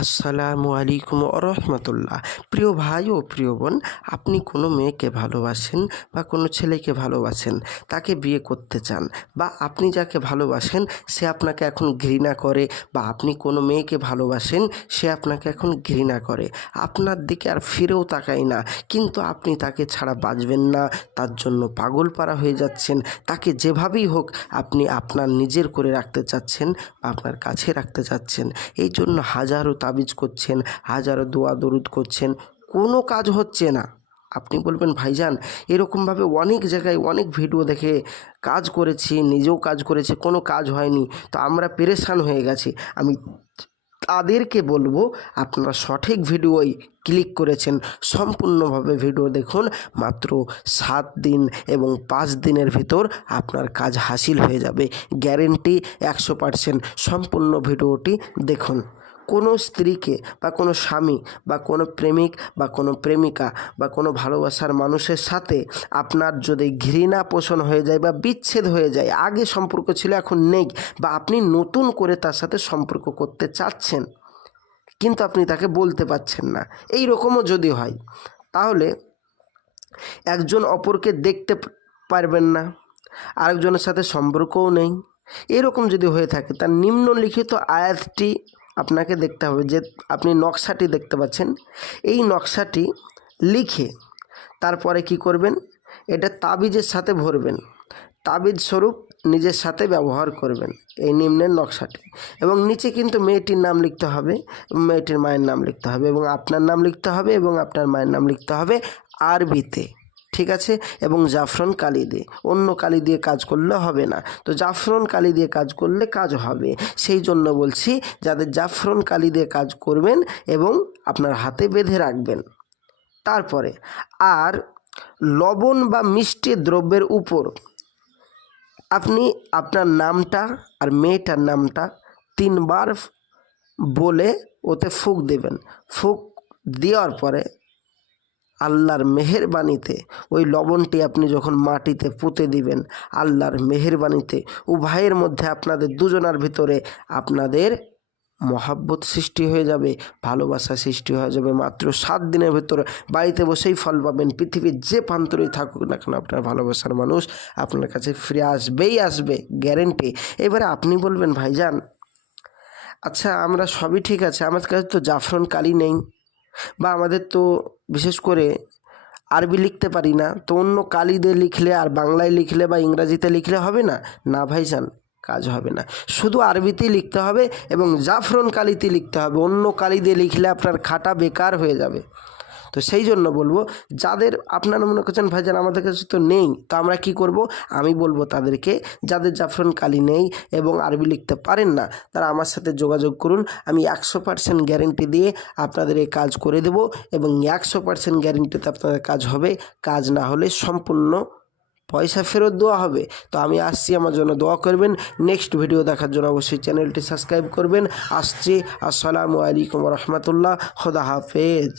আসসালামু আলাইকুম রহমতুল্লাহ। প্রিয় ভাই ও প্রিয় বোন, আপনি কোনো মেয়েকে ভালোবাসেন বা কোনো ছেলেকে ভালোবাসেন, তাকে বিয়ে করতে চান বা আপনি যাকে ভালোবাসেন, সে আপনাকে এখন ঘৃণা করে বা আপনি কোনো মেয়েকে ভালোবাসেন, সে আপনাকে এখন ঘৃণা করে। আপনার দিকে আর ফিরেও তাকায় না, কিন্তু আপনি তাকে ছাড়া বাঁচবেন না, তার জন্য পাগল পারা হয়ে যাচ্ছেন। তাকে যেভাবেই হোক আপনি আপনার নিজের করে রাখতে চাচ্ছেন বা আপনার কাছে রাখতে চাচ্ছেন। এই জন্য হাজারো তাবিজ করছেন, হাজারো দোয়া দরুদ করছেন, কোনো কাজ হচ্ছে না। আপনি বলবেন, ভাইজান, এরকমভাবে অনেক জায়গায় অনেক ভিডিও দেখে কাজ করেছি, নিজেও কাজ করেছি, কোনো কাজ হয়নি। তো আমরা পেরেশান হয়ে গেছি। আমি তাদেরকে বলব, আপনারা সঠিক ভিডিওই ক্লিক করেছেন। সম্পূর্ণভাবে ভিডিও দেখুন, মাত্র সাত দিন এবং পাঁচ দিনের ভিতর আপনার কাজ হাসিল হয়ে যাবে। গ্যারেন্টি একশো পারসেন্ট সম্পূর্ণ ভিডিওটি দেখুন। কোনো স্ত্রীকে বা কোনো স্বামী বা কোনো প্রেমিক বা কোনো প্রেমিকা বা কোনো ভালোবাসার মানুষের সাথে আপনার যদি ঘৃণা পোষণ হয়ে যায় বা বিচ্ছেদ হয়ে যায়, আগে সম্পর্ক ছিল, এখন নেই বা আপনি নতুন করে তার সাথে সম্পর্ক করতে চাচ্ছেন, কিন্তু আপনি তাকে বলতে পারছেন না এই রকমও যদি হয়, তাহলে একজন অপরকে দেখতে পারবেন না, আরেকজনের সাথে সম্পর্কও নেই, এরকম যদি হয়ে থাকে, তার নিম্নলিখিত আয়াতটি আপনাকে দেখতে হবে যে আপনি নকশাটি দেখতে পাচ্ছেন। এই নকশাটি লিখে তারপরে কি করবেন? এটা তাবিজের সাথে ভরবেন। তাবিজ স্বরূপ নিজের সাথে ব্যবহার করবেন এই নিম্নের নকশাটি। এবং নিচে কিন্তু মেয়েটির নাম লিখতে হবে মেয়েটির মায়ের নাম লিখতে হবে এবং আপনার নাম লিখতে হবে এবং আপনার মায়ের নাম লিখতে হবে আরবিতে। ঠিক আছে? এবং জাফরান কালি দিয়ে। অন্য কালি দিয়ে কাজ করলে হবে না। তো জাফরন কালি দিয়ে কাজ করলে কাজ হবে। সেই জন্য বলছি, যাদের জাফরন কালি দিয়ে কাজ করবেন এবং আপনার হাতে বেঁধে রাখবেন। তারপরে, আর লবণ বা মিষ্টি দ্রব্যের উপর আপনি আপনার নামটা আর মেয়েটার নামটা তিনবার বলে ওতে ফুক দেবেন। ফুক দেওয়ার পরে আল্লাহর মেহেরবানিতে, ওই লবণটি আপনি যখন মাটিতে পুঁতে দিবেন, আল্লাহর মেহেরবানিতে, উভয়ের মধ্যে আপনাদের দুজনার ভিতরে আপনাদের মহাব্বত সৃষ্টি হয়ে যাবে, ভালোবাসা সৃষ্টি হয়ে যাবে। মাত্র সাত দিনের ভেতরে বাড়িতে বসেই ফল পাবেন, পৃথিবীর যে প্রান্তরেই থাকুক না কেন আপনার ভালোবাসার মানুষ, আপনার কাছে ফিরে আসবেই আসবে, গ্যারেন্টি। এবারে আপনি বলবেন, ভাইজান আচ্ছা আমরা সবই ঠিক আছে আমার কাছে তো জাফরান কালি নেই। বা আমাদের তো বিশেষ করে আরবি লিখতে পারি না, তো অন্য কালিদে লিখলে আর বাংলায় লিখলে বা ইংরাজিতে লিখলে হবে না? না ভাইজান, কাজ হবে না। শুধু আরবিতেই লিখতে হবে এবং জাফরন কালিতে লিখতে হবে। অন্য কালিদে লিখলে আপনার খাটা বেকার হয়ে যাবে। তো সেই জন্য বলব, যাদের আপনারা মনে করছেন, ভাইজান, আমাদের কাছে তো নেই, তো আমরা কি করব? আমি বলব তাদেরকে, যাদের জাফরান কালি নেই এবং আরবি লিখতে পারেন না, তারা আমার সাথে যোগাযোগ করুন। আমি একশো পার্সেন্ট গ্যারেন্টি দিয়ে আপনাদের এই কাজ করে দেব এবং একশো পার্সেন্ট গ্যারেন্টিতে আপনাদের কাজ হবে। কাজ না হলে সম্পূর্ণ পয়সা ফেরত দেওয়া হবে। তো আমি আসছি, আমার জন্য দোয়া করবেন। নেক্সট ভিডিও দেখার জন্য অবশ্যই চ্যানেলটি সাবস্ক্রাইব করবেন। আসছি। আসসালামু আলাইকুম রহমতুল্লাহ। খোদা হাফেজ।